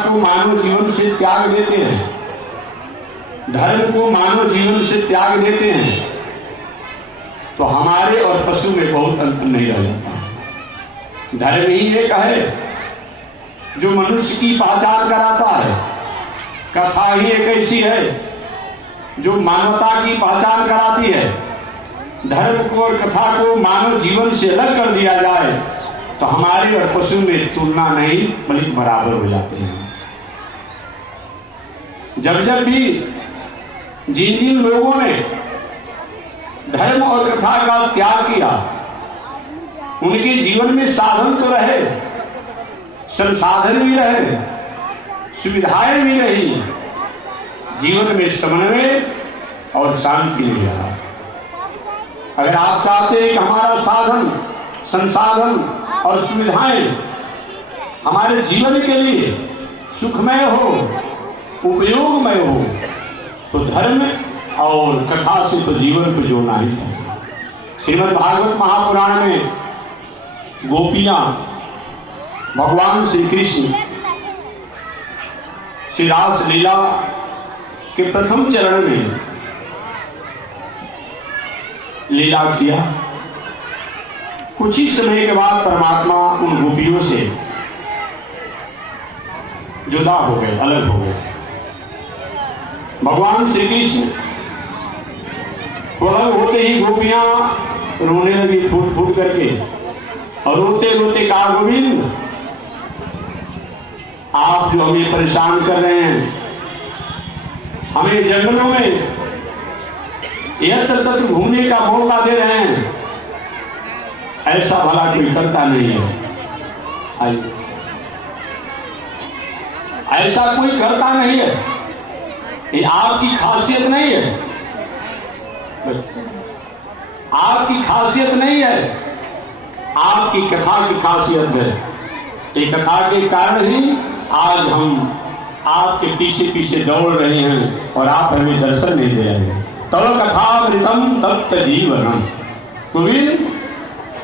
को मानव जीवन से त्याग देते हैं, धर्म को मानव जीवन से त्याग देते हैं, तो हमारे और पशु में बहुत अंतर नहीं रह जाता। धर्म ही एक है जो मनुष्य की पहचान कराता है, कथा ही एक ऐसी है जो मानवता की पहचान कराती है। धर्म को और कथा को मानव जीवन से अलग कर दिया जाए तो हमारे और पशु में तुलना नहीं बल्कि बराबर हो जाते हैं। जब जब भी जिन जिन लोगों ने धर्म और कथा का त्याग किया, उनके जीवन में साधन तो रहे, संसाधन भी रहे, सुविधाएं भी रही, जीवन में समन्वय और शांति नहीं रहा। अगर आप चाहते हैं कि हमारा साधन, संसाधन और सुविधाएं हमारे जीवन के लिए सुखमय हो, उपयोगमय हो, तो धर्म और कथा से तो जीवन को जोड़ना ही चाहिए। श्रीमद् भागवत महापुराण में गोपियां भगवान श्री कृष्ण श्री रास लीला के प्रथम चरण में लीला किया। कुछ ही समय के बाद परमात्मा उन गोपियों से जुदा हो गए, अलग हो गए। भगवान श्री कृष्ण को अलग होते ही गोपियां रोने लगी फूट फूट करके, और रोते रोते कहा, गोविंद आप जो हमें परेशान कर रहे हैं, हमें जंगलों में यत्र तत्र घूमने का मौका दे रहे हैं, ऐसा भला कोई करता नहीं है। ऐसा कोई करता नहीं है, ये आपकी खासियत नहीं है, आपकी खासियत नहीं है, आपकी कथा की खासियत है। ये कथा के कारण ही आज हम आपके पीछे पीछे दौड़ रहे हैं और आप हमें दर्शन नहीं दे रहे हैं। तव कथामृतम तप्त जीवनम। गोविंद,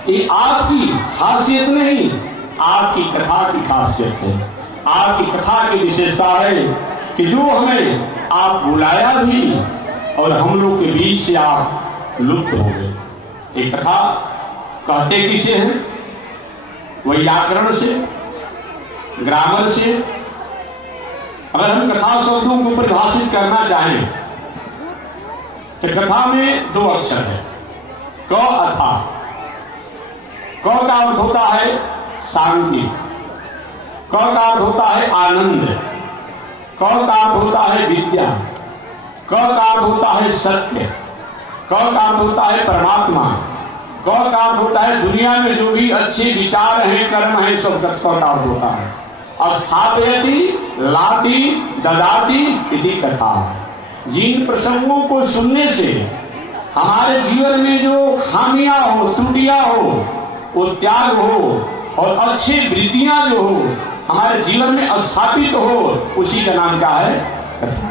ये आपकी खासियत नहीं, आपकी कथा की खासियत है। आपकी कथा की विशेषता है कि जो हमें आप बुलाया भी और हम लोग के बीच से आप लुप्त हो गए। ये कथा कहते किसे हैं? व्याकरण से, ग्रामर से। अगर हम कथा शब्दों को परिभाषित करना चाहें तो कथा में दो अक्षर है, क अथा। क का अर्थ होता है शांति, क का अर्थ होता है आनंद, क का अर्थ होता है विद्या, क का अर्थ होता है सत्य, क का अर्थ होता है परमात्मा, क का अर्थ होता है दुनिया में जो भी अच्छे विचार हैं, कर्म हैं, सब क का अर्थ होता है। स्थापयति लाति ददाति इति कथा। जिन प्रसंगों को सुनने से हमारे जीवन में जो खामियां हो, त्रुटियां हो, वो त्याग हो और अच्छी वृत्तियां जो हो हमारे जीवन में स्थापित हो, उसी का नाम क्या है? कथा।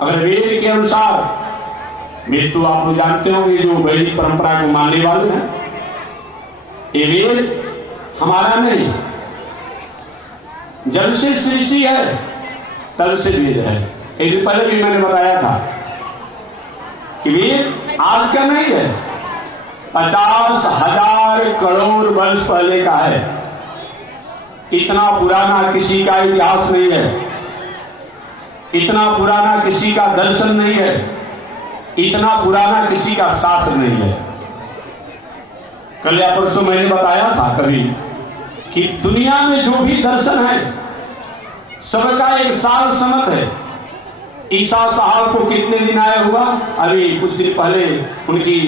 अगर वेद के अनुसार, वेद तो आप लोग जानते होंगे जो वैदिक परंपरा को मानने वाले हैं, ये वेद हमारा नहीं, जब से सृष्टि है तब से वेद है। एक पहले भी मैंने बताया था कि वेद आज का नहीं है, 50,000 करोड़ वर्ष पहले का है। इतना पुराना किसी का इतिहास नहीं है, इतना पुराना किसी का दर्शन नहीं है, इतना पुराना किसी का शास्त्र नहीं है। कल या परसों मैंने बताया था कभी कि दुनिया में जो भी दर्शन है सबका एक साल समत है। ईसा साहब को कितने दिन आया हुआ? अभी कुछ दिन पहले उनकी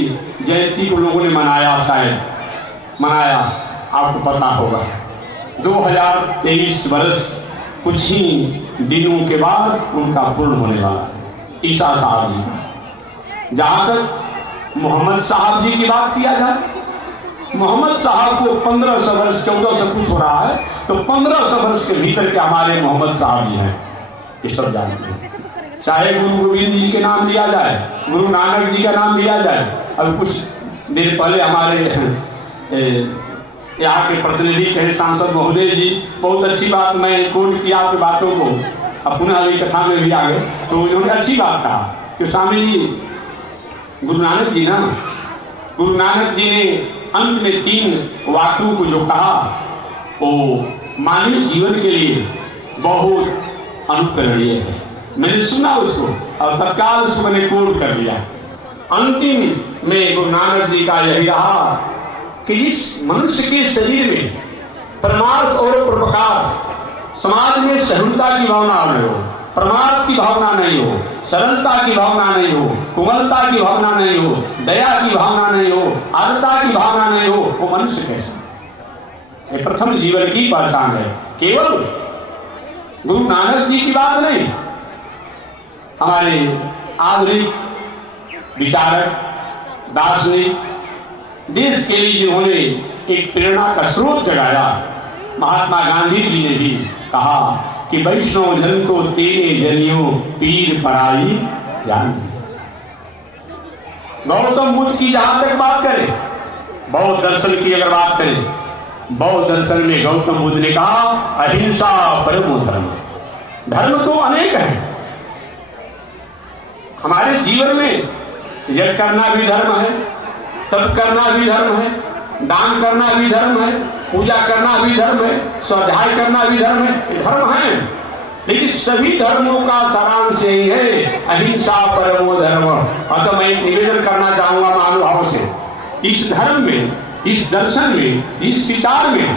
जयंती को लोगों ने मनाया, शायद मनाया, आपको पता होगा। 2023 वर्ष कुछ ही दिनों के बाद उनका पूर्ण होने वाला है, ईसा साहब जी का। जहां तक मोहम्मद साहब जी की बात किया जाए, मोहम्मद साहब को 1500 वर्ष, 1400 कुछ हो रहा है, तो 1500 वर्ष के भीतर के हमारे मोहम्मद साहब जी हैं, ये सब जानते हैं। चाहे गुरु गोविंद जी के नाम लिया जाए, गुरु नानक जी का नाम लिया जाए। अभी कुछ देर पहले हमारे यहाँ के प्रतिनिधि कहे सांसद महोदय जी, बहुत अच्छी बात, मैं कोट किया आपकी बातों को, अब पुनः अभी कथा में भी आ गए, तो उन्होंने अच्छी बात कहा कि स्वामी गुरु नानक जी ना, गुरु नानक जी ने अंत में 3 वाक्यों को जो कहा वो मानवीय जीवन के लिए बहुत अनुकरणीय है। मैंने सुना उसको और तत्काल उसको मैंने कोट कर दिया। अंतिम में गुरु नानक जी का यही रहा कि जिस मनुष्य के शरीर में परमार्थ और परोपकार, समाज में सहिष्णुता की भावना नहीं हो, परमार्थ की भावना नहीं हो, सरलता की भावना नहीं हो, कोमलता की भावना नहीं हो, दया की भावना नहीं हो, आर्द्रता की भावना नहीं हो, वो मनुष्य कैसा? ये प्रथम जीवन की पहचान है। केवल गुरु नानक जी की बात नहीं, हमारे आधुनिक विचारक, दार्शनिक, देश के लिए जिन्होंने एक प्रेरणा का स्रोत जगाया, महात्मा गांधी जी ने भी कहा कि वैष्णव जन तो तेरे जनियों पीर पराई जान। गौतम बुद्ध की जहां तक बात करें, बौद्ध दर्शन की अगर बात करें, बौद्ध दर्शन में गौतम बुद्ध ने कहा अहिंसा परमो धर्म। धर्म तो अनेक हैं हमारे जीवन में, यज्ञ करना भी धर्म है, तप करना भी धर्म है, दान करना भी धर्म है, पूजा करना भी धर्म है, स्वाध्याय करना भी धर्म है, धर्म है। लेकिन सभी धर्मों का सारांश यही है अहिंसा परमो धर्म। अतः मैं एक निवेदन करना चाहूंगा महानुभाव से, इस धर्म में, इस दर्शन में, इस विचार में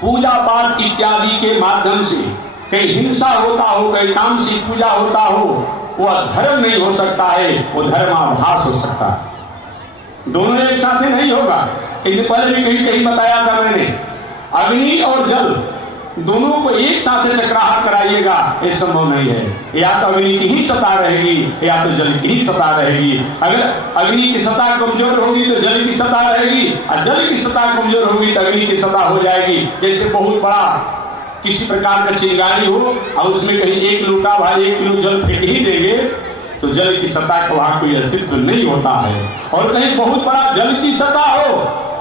पूजा पाठ इत्यादि के माध्यम से कहीं हिंसा होता हो, कहीं तामसिक पूजा होता हो, वह धर्म नहीं हो सकता है, वो धर्माभास हो सकता है। दोनों एक साथ नहीं होगा। एक पहले भी कहीं बताया था मैंने, अग्नि और जल दोनों को एक साथ टकराव कराइएगा, ये संभव नहीं है। या तो अग्नि की ही सत्ता रहेगी या तो जल की ही सत्ता रहेगी। अगर अग्नि की सत्ता कमजोर होगी तो जल की सत्ता रहेगी, और जल की सत्ता कमजोर होगी तो अग्नि की सत्ता हो जाएगी। जैसे बहुत बड़ा किसी प्रकार का चिंगारी हो और उसमें कहीं 1 लोटा भाई 1 किलो जल फेंक ही देंगे तो जल की सतह का वहां कोई अस्तित्व नहीं होता है। और कहीं बहुत बड़ा जल की सतह हो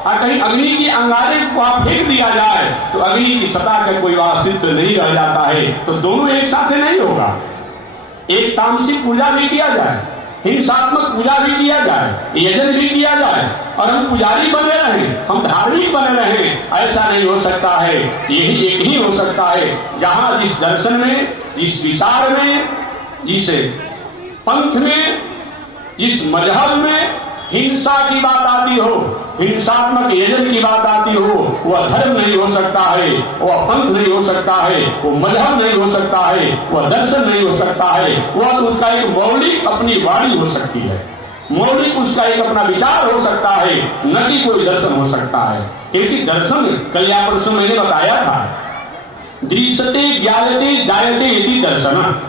और कहीं अग्नि की अंगारे को वहां फेंक दिया जाए तो अग्नि की सतह का कोई अस्तित्व नहीं रह जाता है। तो दोनों एक साथ नहीं होगा। एक तामसिक पूजा भी किया जाए, हिंसात्मक पूजा भी किया जाए, यजन भी किया जाए और हम पुजारी बने रहें, हम धार्मिक बने रहें, ऐसा नहीं हो सकता है। यही एक ही हो सकता है जहां जिस दर्शन में, जिस विचार में, जिस पंथ में, जिस मजहब में हिंसा की बात आती हो, हिंसात्मक यजन की बात आती हो, वह धर्म नहीं हो सकता है, वह पंथ नहीं हो सकता है, वो मजहब नहीं हो सकता है, वह दर्शन नहीं हो सकता है। वह उसका एक मौलिक अपनी वाणी हो सकती है, मौलिक उसका एक अपना विचार हो सकता है, न कि कोई दर्शन हो सकता है। क्योंकि दर्शन कल या परसों मैंने बताया था, दृश्यते ज्ञायते जायते इति दर्शन।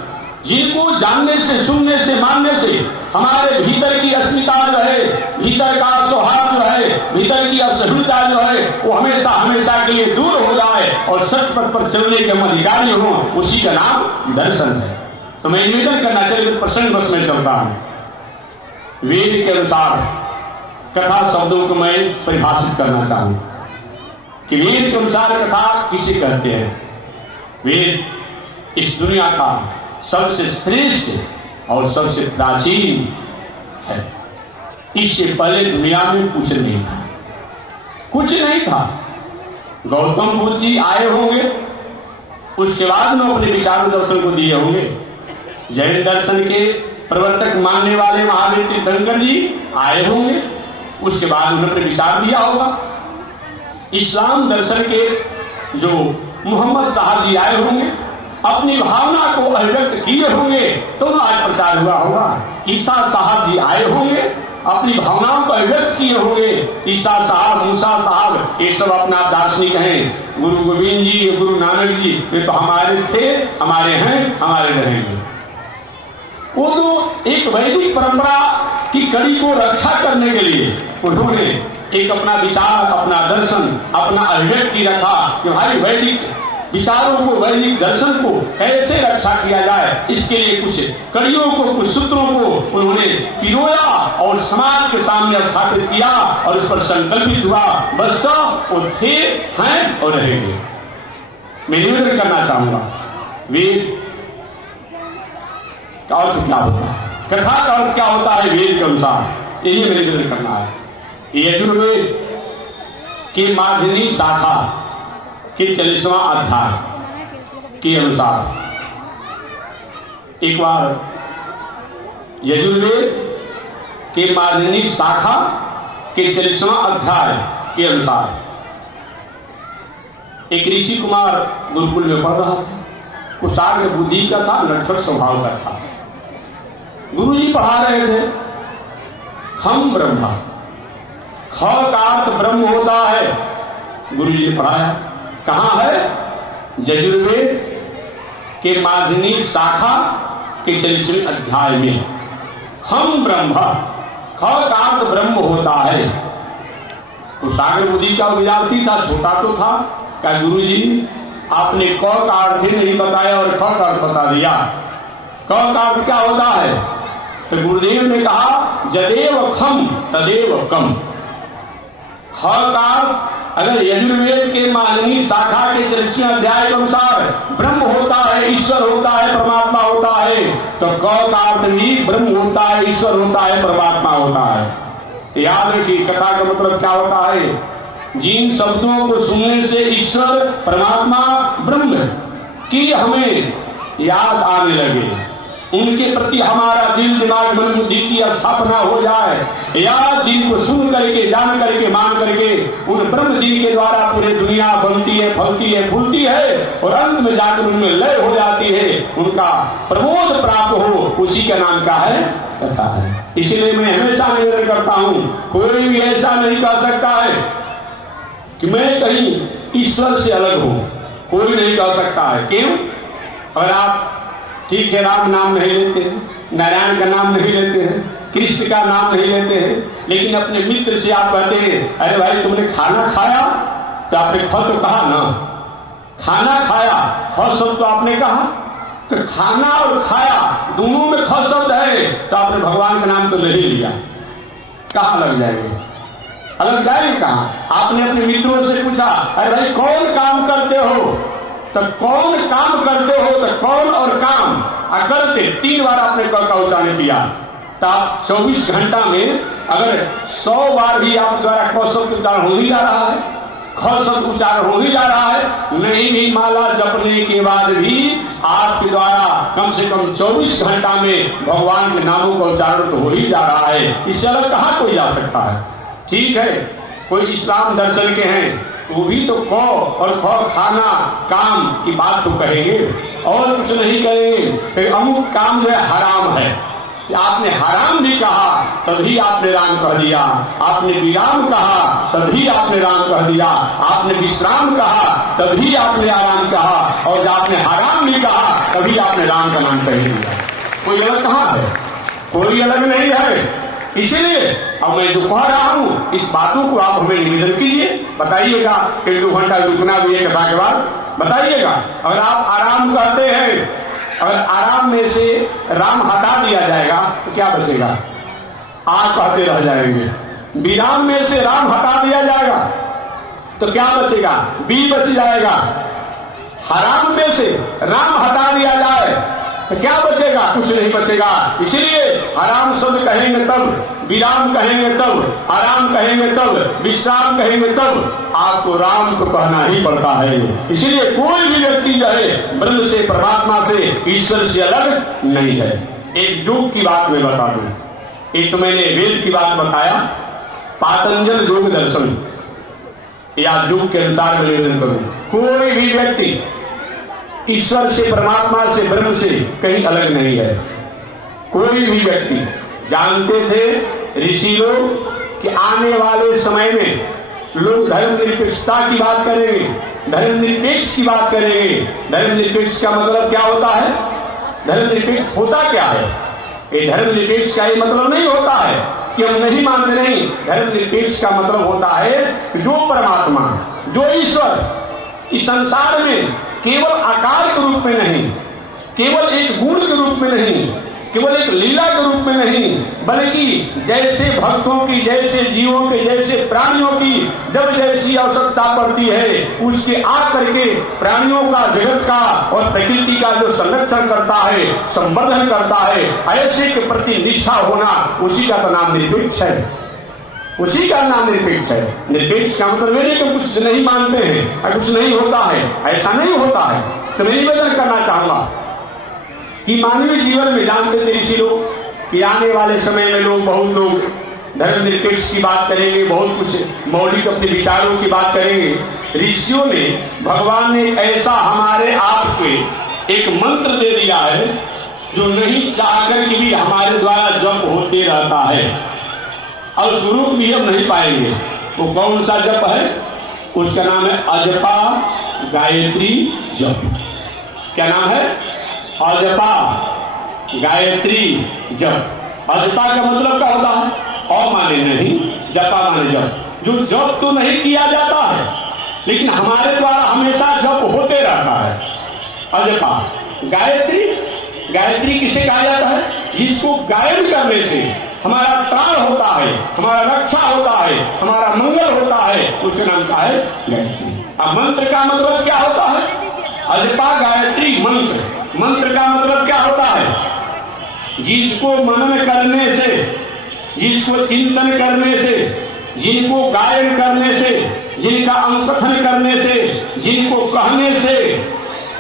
जिनको जानने से, सुनने से, मानने से हमारे भीतर की अस्मिता जो है, भीतर का सौहार्द जो है, भीतर की असहिष्णुता जो है, वो हमेशा हमेशा के लिए दूर हो जाए और सत्य पथ पर चलने के हम अधिकारी हों, उसी का नाम दर्शन है। तो मैं निवेदन करना चाहिए, प्रसंग बस में चलता हूं। वेद के अनुसार कथा शब्दों को मैं परिभाषित करना चाहूं कि वेद के अनुसार कथा किसे कहते हैं। वेद इस दुनिया का सबसे श्रेष्ठ और सबसे प्राचीन है। इससे पहले दुनिया में कुछ नहीं था, कुछ नहीं था। गौतम बुद्ध जी आए होंगे, उसके बाद में अपने विचार दर्शन को दिए होंगे। जैन दर्शन के प्रवर्तक मानने वाले महावीर तीर्थंकर जी आए होंगे, उसके बाद उन्होंने अपने विचार दिया होगा। इस्लाम दर्शन के जो मोहम्मद साहब जी आए होंगे, अपनी भावना को अभिव्यक्त किए होंगे तो आज प्रचार हुआ होगा। ईसा साहब जी आए होंगे, अपनी भावनाओं को अभिव्यक्त किए होंगे। ईसा साहब, मूसा साहब, ये सब अपना दार्शनिक हैं। गुरु गोविंद जी, गुरु नानक जी, ये तो हमारे थे, हमारे हैं, हमारे रहेंगे। वो तो एक वैदिक परंपरा की कड़ी को रक्षा करने के लिए उन्होंने एक अपना विचार, अपना दर्शन, अपना अभिव्यक्ति रखा कि भाई वैदिक विचारों को, वैदिक दर्शन को कैसे रक्षा किया जाए, इसके लिए कुछ कड़ियों को, कुछ सूत्रों को उन्होंने पिरोया और समाज के सामने स्थापित किया और उस पर संकल्पित हुआ। बस तो वो थे, हैं और रहेंगे। मैं निवेदन करना चाहूंगा, वेद का अर्थ क्या होता है, कथा का अर्थ क्या होता है वेद के अनुसार, यही मैं निवेदन करना है। यजुर्वेद की माध्यमी शाखा के 40वां अध्याय के अनुसार, एक बार यजुर्वेद के माध्यमी शाखा के 40वां अध्याय के अनुसार एक ऋषि कुमार गुरुकुल में पढ़ रहा था। कुशाग्र बुद्धि का था, नटखट स्वभाव का था। गुरुजी पढ़ा रहे थे खम ब्रह्मा, ख का अर्थ ब्रह्म होता है। गुरुजी ने पढ़ाया, कहाँ है? यजुर्वेद के माध्यमी शाखा के 40वें अध्याय में। खम ब्रह्म, ख का अर्थ ब्रह्म होता है। कुशाग्र बुद्धि का विद्यार्थी था, छोटा तो था। कहा गुरुजी आपने क का अर्थ ही नहीं बताया और ख का अर्थ बता दिया। क का अर्थ क्या होता है? तो गुरुदेव ने कहा जदेव खम तदेव कम। ख का अर्थ अगर यजुर्वेद के मानवी शाखा के 40वें अध्याय के अनुसार ब्रह्म होता है, ईश्वर होता है, परमात्मा होता है, तो क का अर्थ भी ब्रह्म होता है, ईश्वर होता है, परमात्मा होता है। याद रखिए कथा का मतलब क्या होता है। जिन शब्दों को सुनने से ईश्वर, परमात्मा, ब्रह्म की हमें याद आने लगे, उनके प्रति हमारा दिल, दिमाग, मन, बुद्धि की स्थापना हो जाए, या जिनको सुन करके, जान करके, मान करके उन ब्रह्म जी के द्वारा पूरी दुनिया बनती है, फलती है, फूलती है और अंत में जाकर उनमें लय हो जाती है, उनका प्रबोध प्राप्त हो, उसी का नाम क्या है? कथा है। इसलिए मैं हमेशा निवेदन करता हूं, कोई भी ऐसा नहीं कह सकता है कि मैं कहीं ईश्वर से अलग हूं। कोई नहीं कह सकता है। क्यों? अगर आप ठीक है राम नाम नहीं लेते हैं, नारायण का नाम नहीं लेते हैं, कृष्ण का नाम नहीं लेते हैं, लेकिन अपने मित्र से आप कहते हैं अरे भाई तुमने खाना खाया, तो आपने ख तो कहा ना, खाना खाया, ख शब्द तो आपने कहा, तो खाना और खाया दोनों में ख शब्द है, तो आपने भगवान का नाम तो ले ही लिया। कहाँ लग जाएंगे? अलग जाएंगे कहाँ? आपने अपने मित्रों से पूछा अरे भाई कौन काम करते हो, तो कौन काम करते हो, तो कौन और काम करते 3 बार आपने क का उच्चारण किया। तो आप 24 घंटा में अगर 100 बार भी आप द्वारा क शब्द उच्चारण हो ही जा रहा है, ख शब्द उच्चारण हो ही जा रहा है, नहीं भी माला जपने के बाद भी आपके द्वारा कम से कम 24 घंटा में भगवान के नामों का उच्चारण तो हो ही जा रहा है। इससे अलग कहाँ कोई जा सकता है? ठीक है, कोई इस्लाम दर्शन के हैं वो भी तो क और ख खाना काम की बात तो कहेंगे और कुछ नहीं कहेंगे। अमुक काम जो है हराम है, आपने हराम भी कहा तभी आपने राम कह दिया, आपने विराम कहा तभी आपने राम कह दिया, आपने विश्राम कहा तभी आपने आराम कहा, और आपने हराम भी कहा तभी आपने राम का नाम कह दिया। कोई अलग कहाँ है? कोई अलग नहीं है। इसलिए अब मैं जो कह रहा हूं इस बातों को आप हमें निवेदन कीजिए, बताइएगा। 1-2 घंटा रुकना भी है कथा के बाद, बताइएगा। अगर आप आराम करते हैं, अगर आराम में से राम हटा दिया जाएगा तो क्या बचेगा? आप कहते रह जाएंगे। विराम में से राम हटा दिया जाएगा तो क्या बचेगा? बी बच जाएगा। हराम में से राम हटा दिया जाए तो क्या बचेगा? कुछ नहीं बचेगा। इसलिए हराम शब्द कहेंगे तब, विराम कहेंगे तब, आराम कहेंगे तब, विश्राम कहेंगे तब, आपको राम तो कहना ही पड़ता है। इसलिए कोई भी व्यक्ति जो है ब्रह्म से, परमात्मा से, ईश्वर से अलग नहीं है। एक योग की बात मैं बता दूं। एक तो मैंने वेद की बात बताया, पातंजल योग दर्शन या योग के अनुसार मैं निवेदन करूं, कोई भी व्यक्ति ईश्वर से, परमात्मा से, ब्रह्म से कहीं अलग नहीं है। कोई भी व्यक्ति जानते थे ऋषि लोग कि आने वाले समय में लोग धर्मनिरपेक्षता की बात करेंगे, धर्मनिरपेक्ष की बात करेंगे। धर्मनिरपेक्ष का मतलब क्या होता है? धर्मनिरपेक्ष होता क्या है? ये धर्मनिरपेक्ष का ये मतलब नहीं होता है कि हम नहीं मानते, नहीं। धर्मनिरपेक्ष का मतलब होता है जो परमात्मा, जो ईश्वर इस संसार में केवल आकार के रूप में नहीं, केवल एक गुण के रूप में नहीं, केवल एक लीला के रूप में नहीं, बल्कि जैसे भक्तों की, जैसे जीवों के, जैसे प्राणियों की जब जैसी आवश्यकता पड़ती है उसके आकर के प्राणियों का, जगत का और प्रकृति का जो संरक्षण करता है, संवर्धन करता है, ऐसे के प्रति निष्ठा होना, उसी का तो नाम निरपेक्ष है। उसी का नाम निरपेक्ष है। निरपेक्ष का मतलब मेरे को कुछ नहीं मानते हैं और कुछ नहीं होता है, ऐसा नहीं होता है। तो मैं निवेदन करना चाहूंगा कि मानवीय जीवन में जानते थे ऋषि लोग कि आने वाले समय में बहुत लोग धर्मनिरपेक्ष की बात करेंगे, बहुत कुछ मौलिक अपने विचारों की बात करेंगे। ऋषियों ने, भगवान ने ऐसा हमारे आप पे एक मंत्र दे दिया है जो नहीं चाहकर के भी हमारे द्वारा जप होते रहता है और स्वरूप भी हम नहीं पाएंगे। वो कौन सा जप है? उसका नाम है अजपा गायत्री जप। क्या नाम है? अजपा गायत्री जप। अजपा का मतलब क्या होता है? अ माने नहीं, जपा माने जप। जो जप तो नहीं किया जाता है लेकिन हमारे द्वारा हमेशा जप होते रहता है, अजपा। गायत्री, गायत्री किसे कहा जाता है? जिसको गायन करने से हमारा त्राण होता है, हमारा रक्षा होता है, हमारा मंगल होता है, उसके नाम का है गायत्री। अब मंत्र का मतलब क्या होता है? अजपा गायत्री मंत्र। मंत्र का मतलब क्या होता है? जिसको मनन करने से, जिसको चिंतन करने से, जिनको गायन करने से, जिनका अनुकथन करने से, जिनको कहने से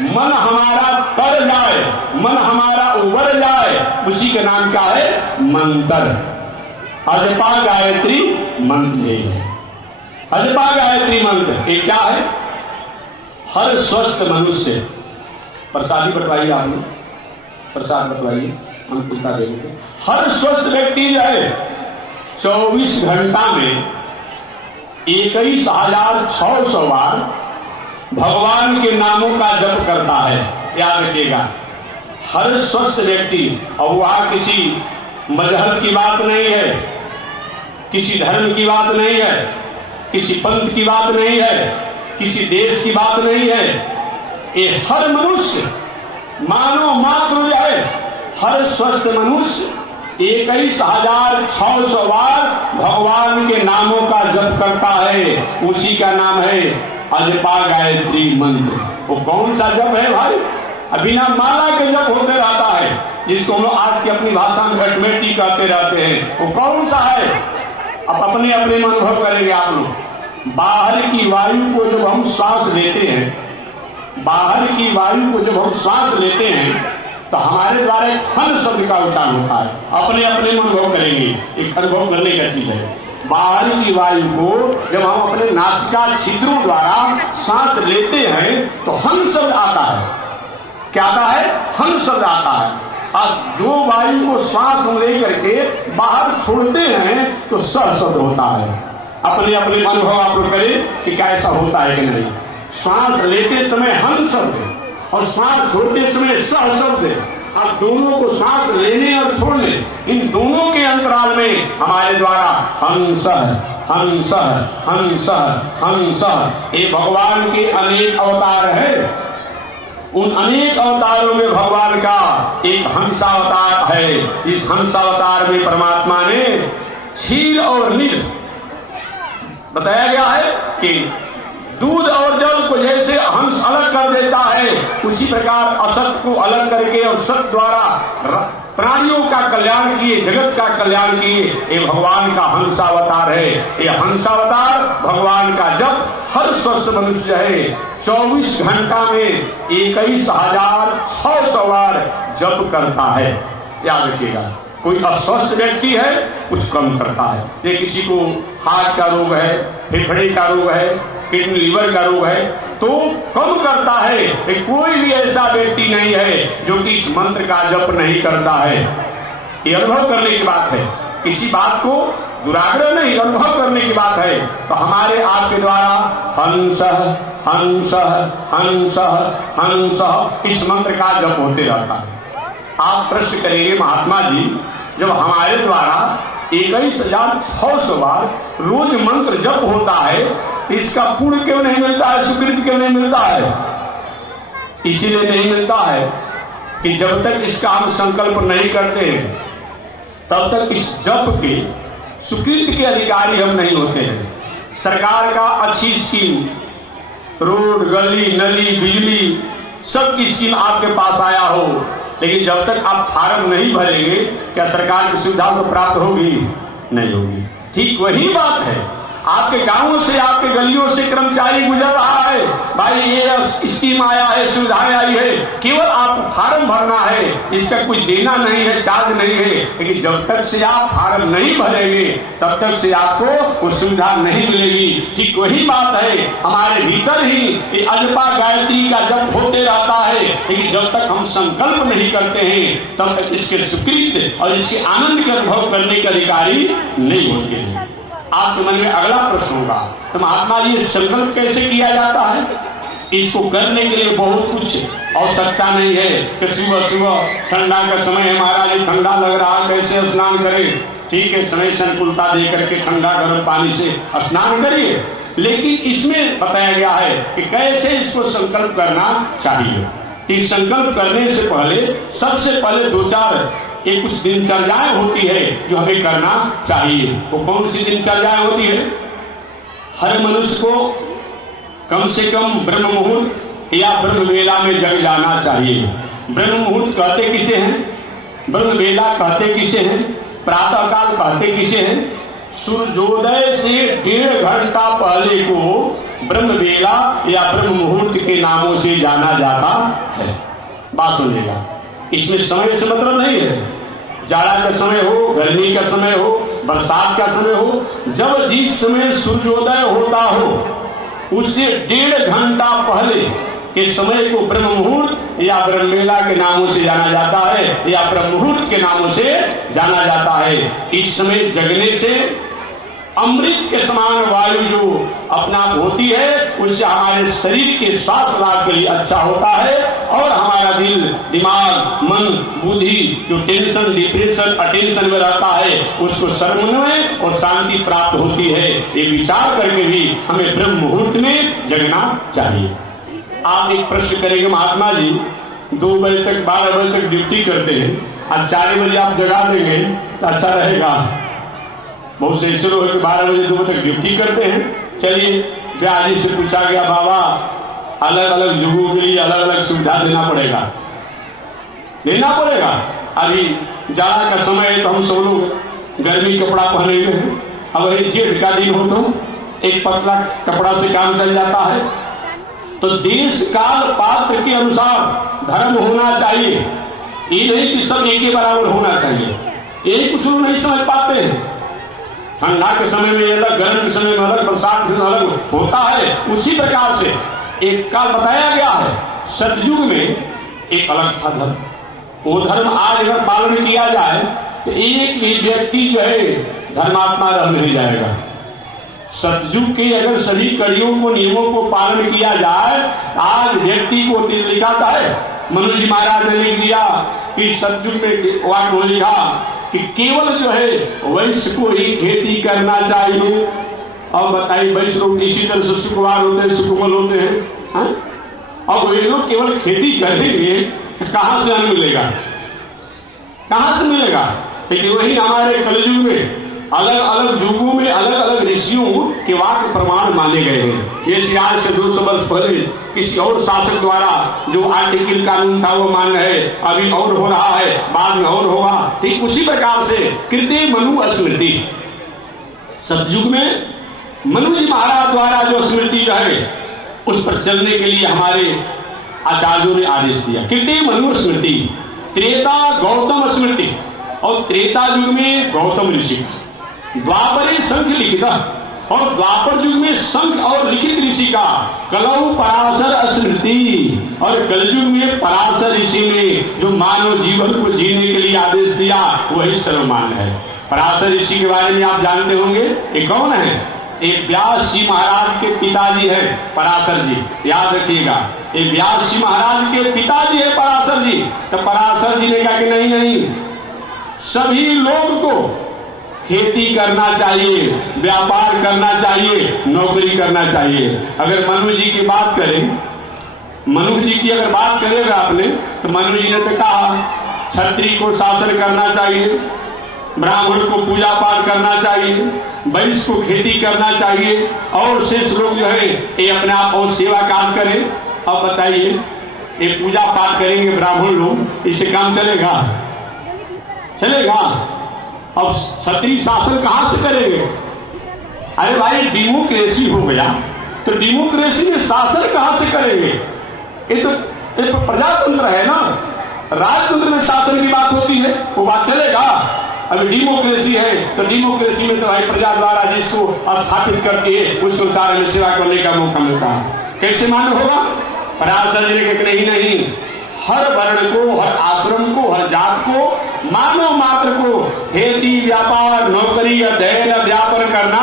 मन हमारा तर जाए, मन हमारा उबर जाए, उसी का नाम क्या है? मंत्र। अजपा गायत्री मंत्र है। अजपा गायत्री मंत्र ये क्या है? हर स्वस्थ मनुष्य, प्रसादी बटवाइए, आप लोग प्रसाद बटवाइए, हम कुत्ता देंगे। हर स्वस्थ व्यक्ति जो है 24 घंटा में 21,600 बार भगवान के नामों का जप करता है। याद रखिएगा, हर स्वस्थ व्यक्ति। और वहां किसी मजहब की बात नहीं है, किसी धर्म की बात नहीं है, किसी पंथ की बात नहीं है, किसी देश की बात नहीं है। ये हर मनुष्य, मानव मात्र जो है, हर स्वस्थ मनुष्य 21,600 बार भगवान के नामों का जप करता है। उसी का नाम है अजपा गायत्री मंत्र। वो कौन सा जप है भाई? बिना माला के जप होते रहता है, जिसको हम लोग आज की अपनी भाषा में घटमेटी कहते रहते हैं। वो कौन सा है? अब अपने अपने में अनुभव करेंगे आप लोग। बाहर की वायु को जब हम श्वास लेते हैं, बाहर की वायु को जब हम श्वास लेते हैं तो हमारे द्वारा एक हन शब्द का उच्चारण होता है। अपने अपने में अनुभव करेंगे, एक अनुभव करने का चीज है। बाहर की वायु को जब हम अपने नासिका छिद्रों द्वारा सांस लेते हैं तो हन शब्द आता है। क्या आता है? हन शब्द आता है। आज जो वायु को श्वास लेकर के बाहर छोड़ते हैं तो स शब्द होता है। अपने अपने अनुभव आप लोग करें कि क्या ऐसा होता है कि नहीं। श्वास लेते समय हन शब्द और श्वास छोड़ते समय स शब्द। अब दोनों को सांस लेने और छोड़ने, इन दोनों के अंतराल में हमारे द्वारा हंस हंस हंस हंस, ये भगवान के अनेक अवतार है। उन अनेक अवतारों में भगवान का एक हंसावतार है। इस हंसावतार में परमात्मा ने क्षीर और नील बताया गया है कि दूध और जल को जैसे हंस अलग कर देता है, उसी प्रकार असत को अलग करके और सत द्वारा प्राणियों का कल्याण किए, जगत का कल्याण किए। ये भगवान का हंसावतार है। ये हंसावतार भगवान का जप हर स्वस्थ मनुष्य है 24 घंटा में 21,600 बार जप करता है। याद रखिएगा, कोई अस्वस्थ व्यक्ति है कुछ कम करता है। ये किसी को हार्ट का रोग है, फेफड़े का रोग है, किडनी लीवर का रोग है तो कम करता है। कोई भी ऐसा व्यक्ति नहीं है जो कि इस मंत्र का जप नहीं करता है। ये अनुभव करने की बात है, किसी बात को दुराग्रह नहीं, अनुभव करने की बात है। तो हमारे आपके द्वारा हंस हंस हंस हंस इस मंत्र का जप होते रहता है। आप प्रश्न करेंगे महात्मा जी, जब हमारे द्वारा 21,600 बार रोज मंत्र जप होता है तो इसका पुण्य क्यों नहीं मिलता है, सुकृत क्यों नहीं मिलता है? इसीलिए नहीं मिलता है कि जब तक इसका हम संकल्प नहीं करते हैं तब तक इस जप के स्वीकृति के अधिकारी हम नहीं होते हैं। सरकार का अच्छी स्कीम, रोड, गली, नली, बिजली, सब की स्कीम आपके पास आया हो, लेकिन जब तक आप फार्म नहीं भरेंगे क्या सरकार की सुविधा को प्राप्त होगी? नहीं होगी। ठीक वही बात है, आपके गांवों से, आपके गलियों से कर्मचारी गुजर रहा है, भाई ये स्कीम आया है, सुविधाएं आई है, केवल आप फार्म भरना है, इसका कुछ देना नहीं है, चार्ज नहीं है। लेकिन जब तक से आप फार्म नहीं भरेंगे तब तक से आपको वो सुविधा नहीं मिलेगी। ठीक वही बात है, हमारे भीतर ही अजपा गायत्री का जप होते रहता है, लेकिन जब तक हम संकल्प नहीं करते हैं तब तक इसके स्वीकृत और इसके आनंद के अनुभव करने के अधिकारी नहीं होते हैं। आपके मन में अगला प्रश्न होगा, तो महात्मा जी संकल्प कैसे किया जाता है? इसको करने के लिए बहुत कुछ आवश्यकता नहीं है कि सुबह सुबह ठंडा का समय है, महाराज ठंडा लग रहा, कैसे स्नान करें? ठीक है, समय से अनुकूलता दे करके ठंडा गर्म पानी से स्नान करिए, लेकिन इसमें बताया गया है कि कैसे इसको संकल्प करना चाहिए। तो संकल्प करने से पहले सबसे पहले दो चार एक कुछ दिनचर्याएं होती है जो हमें करना चाहिए। वो कौन सी दिनचर्याएं होती है? हर मनुष्य को कम से कम ब्रह्म मुहूर्त या ब्रह्म वेला में जग जाना चाहिए। ब्रह्म मुहूर्त कहते किसे हैं? ब्रह्म वेला कहते किसे हैं? प्रातः काल कहते किसे हैं? सूर्योदय से 1.5 घंटा पहले को ब्रह्म वेला या ब्रह्म मुहूर्त के नामों से जाना जाता है। बात सुनिएगा, इसमें समय से मतलब नहीं है, जाड़ा का समय हो, गर्मी का समय हो, बरसात का समय हो, जब जिस समय सूर्योदय होता हो उससे 1.5 घंटा पहले के समय को ब्रह्म मुहूर्त या ब्रह्म वेला के नामों से जाना जाता है या ब्रह्म मुहूर्त के नामों से जाना जाता है। इस समय जगने से अमृत के समान वायु जो अपना होती है उससे हमारे शरीर के श्वास लाभ के लिए अच्छा होता है और हमारा दिल, दिमाग, मन, बुद्धि जो टेंशन, डिप्रेशन, अटेंशन में रहता है उसको समन्वय और शांति प्राप्त होती है। ये विचार करके भी हमें ब्रह्म मुहूर्त में जगना चाहिए। आप एक प्रश्न करेंगे, महात्मा जी 2 बजे तक 12 बजे तक ड्यूटी करते हैं, आज 4 बजे आप जगा देंगे तो अच्छा रहेगा। बहुत से ऐसे लोग 12 बजे 2 बजे तक ड्यूटी करते हैं। चलिए, व्याजी से पूछा गया, बाबा अलग अलग युगों के लिए अलग अलग सुविधा देना पड़ेगा। अभी जाड़ा का समय है तो हम सब लोग गर्मी कपड़ा पहने हुए हैं, अब वही जेठ का दिन हो तो एक पतला कपड़ा से काम चल जाता है। तो देश काल पात्र के अनुसार धर्म होना चाहिए, ये नहीं कि सब एक ही बराबर होना चाहिए। यही कुछ लोग नहीं समझ पाते हैं। ठंडा के समय में अलग, गर्म के समय में अलग, बरसात के समय अलग होता है। उसी प्रकार से एक काल बताया गया है, सतयुग में एक अलग था धर्म। वो धर्म आज अगर पालन किया जाए तो एक भी व्यक्ति जो है धर्मात्मा रह नहीं जाएगा। सतयुग के अगर सभी कड़ियों को, नियमों को पालन किया जाए, आज व्यक्ति को लिखाता है, मनु जी महाराज ने लिख दिया कि सतयुग में वाक्य लिखा कि केवल जो है वैश्य को ही खेती करना चाहिए। और बताइए, वैश्य लोग इसी तरह से सुकुमार होते हैं, सुकुमल होते हैं, हाँ? और वे लोग केवल खेती करेंगे तो कहां से अन्न मिलेगा? कहां से मिलेगा? लेकिन वही हमारे कलयुग में अलग अलग युगों में अलग अलग ऋषियों के वाक्य प्रमाण माने गए हैं। ये आज से 200 वर्ष पहले किसी और शासक द्वारा जो आर्टिकल कानून था वो मान्य है, अभी और हो रहा है, बाद में और होगा। ठीक उसी प्रकार से कृते मनु स्मृति, सतयुग में मनु जी महाराज द्वारा जो स्मृति जो है उस पर चलने के लिए हमारे आचार्यों ने आदेश दिया। कृते मनु स्मृति, त्रेता गौतम स्मृति, और त्रेता युग में गौतम ऋषि, द्वापरे संख लिखिता, और द्वापर युग में संख और लिखित ऋषि का कलौ पराशर स्मृति, और कलयुग में पराशर ऋषि ने जो मानव जीवन को जीने के लिए आदेश दिया वही सर्वमान्य है। पराशर ऋषि के बारे में आप जानते होंगे, ये कौन है? एक व्यास जी महाराज के पिताजी है पराशर जी, याद रखिएगा, ये व्यास जी महाराज के पिताजी है पराशर जी। तो पराशर जी ने कहा कि नहीं नहीं, सभी लोग को खेती करना चाहिए, व्यापार करना चाहिए, नौकरी करना चाहिए। अगर मनु जी की बात करें मनु जी की अगर बात करेगा आपने तो मनु जी ने तो कहा क्षत्रिय को शासन करना चाहिए, ब्राह्मण को पूजा पाठ करना चाहिए, वैश्य को खेती करना चाहिए और शेष लोग जो है ये अपने आप और सेवा कार्य करें। अब बताइए ये पूजा पाठ करेंगे ब्राह्मण लोग, इससे काम चलेगा? चलेगा? अब क्षत्रिय शासन कहां से करेंगे? अरे भाई डेमोक्रेसी हो गया तो डेमोक्रेसी में शासन कहां से करेंगे? ये तो प्रजातंत्र है ना, राजतंत्र में शासन की बात होती है, वो बात चलेगा? अभी डेमोक्रेसी है तो डेमोक्रेसी में तो भाई प्रजा द्वारा जिसको स्थापित करके उसको सारे में सेवा करने का मौका मिलता है। कैसे मान्य होगा? पराशर जी के नहीं, हर वर्ण को, हर आश्रम को, हर जात को, मानव मात्र को खेती व्यापार नौकरी अध्ययन अध्यापन करना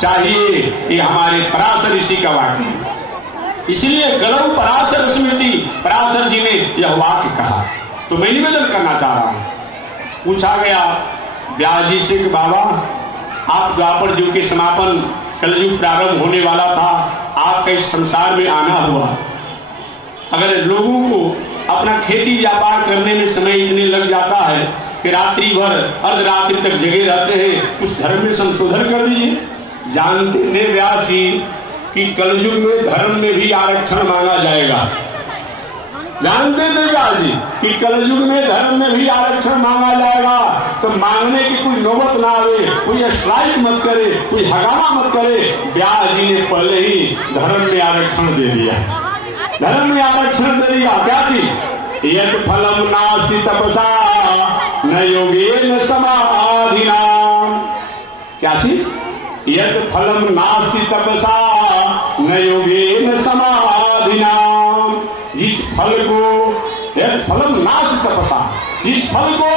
चाहिए। ये हमारे पराशर ऋषि का वाक्य है। इसलिए गलऊ पराशर स्मृति पराशर जी ने यह वाक्य कहा। तो मैं निवेदन करना चाह रहा हूं, पूछा गया व्यास जी से कि बाबा आप द्वापर युग के समापन कलयुग प्रारंभ होने वाला था, आपका इस संसार में आना हुआ, अगर लोगों को अपना खेती व्यापार करने में समय इतने लग जाता है कि रात्रि भर अर्धरात्रि तक जगे रहते हैं, उस धर्म में संशोधन कर दीजिए। जानते थे व्यास जी कि कलयुग में धर्म में भी आरक्षण मांगा जाएगा? जानते थे व्यास जी कि कलयुग में धर्म में भी आरक्षण मांगा जाएगा? तो मांगने की कोई नौबत ना आवे, कोई स्ट्राइक मत करे, कोई हंगामा मत करे। व्यास जी ने पहले ही धर्म में आरक्षण दे दिया, धर्म में आरक्षण दे दिया। क्या चीज? यत् फलम नास्ति तपसा न योगेन समाधिना। क्या चीज? यत् फलम नास्ति तपसा न योगेन समाधिना। जिस फल को, यत् फलम नास्ति तपसा, जिस फल को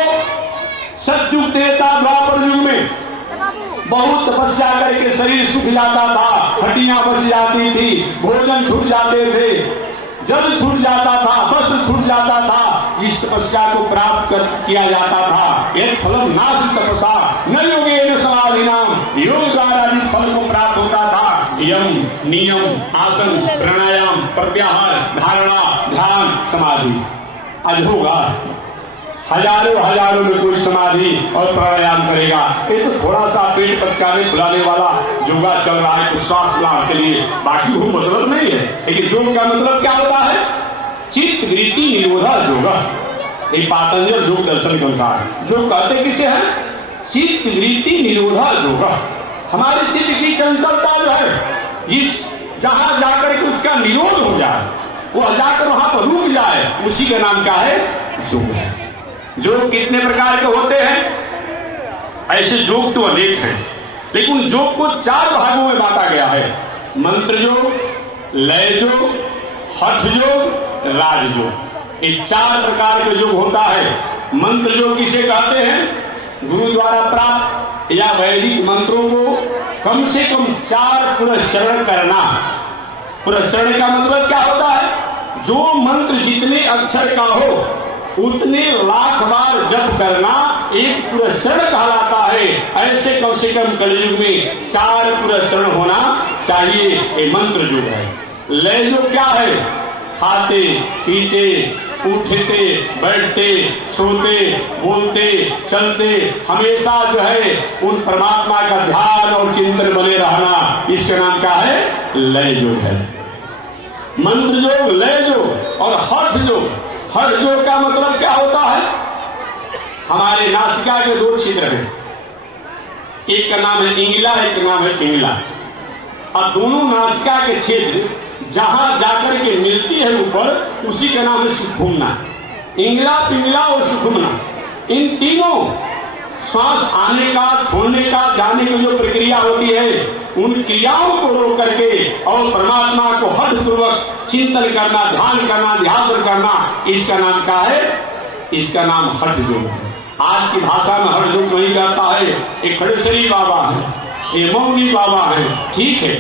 सतयुग त्रेता द्वापर युग में बहुत तपस्या करके शरीर सूख जाता था, हड्डियां बच जाती थी, भोजन छूट जाते थे, जल छूट जाता था, वस्त्र छूट जाता था, जिस तपस्या को प्राप्त किया जाता था, एक फलम नास्ति तपसा न योगेन समाधिनाम। योग द्वारा जिस फल को प्राप्त होता था, यम नियम आसन प्राणायाम प्रत्याहार धारणा ध्यान समाधि, आज होगा हजारों में कोई समाधि और प्राणायाम करेगा। ये तो थोड़ा सा पेट पचकाने फुलाने वाला योगा चल रहा है कुछ स्वास्थ्य लाभ के लिए, बाकी वो मतलब नहीं है। लेकिन योग का मतलब क्या होता है? चित्त वृत्ति निरोधा योगा। ये पातंजल योग दर्शन के अनुसार जो कहते किसे है? चित्त वृत्ति निरोधा योगा। हमारे चित्त की चंचलता जो है, जिस जहां जाकर के उसका निरोध हो जाए, वो जाकर वहां पर रुक जाए, उसी का नाम क्या है? योग है। योग कितने प्रकार के होते हैं? ऐसे योग तो अनेक हैं, लेकिन योग को 4 भागों में बांटा गया है। मंत्र योग, लय योग, हठ योग, राज योग। ये 4 प्रकार के योग होता है। मंत्र योग किसे कहते हैं? गुरु द्वारा प्राप्त या वैदिक मंत्रों को कम से कम 4 पुनश्चरण करना। पुनश्चरण का मतलब क्या होता है? जो मंत्र जितने अक्षर का हो उतने लाख बार जप करना एक पुनश्चरण कहलाता है। ऐसे कम से कम कलयुग में 4 पुनश्चरण होना चाहिए। ये मंत्र योग है। लय योग क्या है? खाते पीते उठते बैठते सोते बोलते चलते हमेशा जो है उन परमात्मा का ध्यान और चिंतन बने रहना, इसका नाम क्या है? लय योग है। मंत्र योग, लय योग और हठ योग। हठ योग का मतलब क्या होता है? हमारे नासिका के 2 छिद्र हैं, एक का नाम है इंगिला, एक का नाम है पिंगला। और दोनों नासिका के छिद्र जहां जाकर के मिलती है ऊपर, उसी का नाम है सुषुम्ना। इंगिला पिंगला और सुषुम्ना, इन तीनों सांस आने का छोड़ने का जाने की जो प्रक्रिया होती है, उन क्रियाओं को रोक करके और परमात्मा को हठ पूर्वक चिंतन करना, ध्यान करना, ध्यान करना, इसका नाम क्या है? इसका नाम हठ योग है। आज की भाषा में हठ योग नहीं कहता है, ये खड़ेश्वरी बाबा है, ये मौनी बाबा है, ठीक है।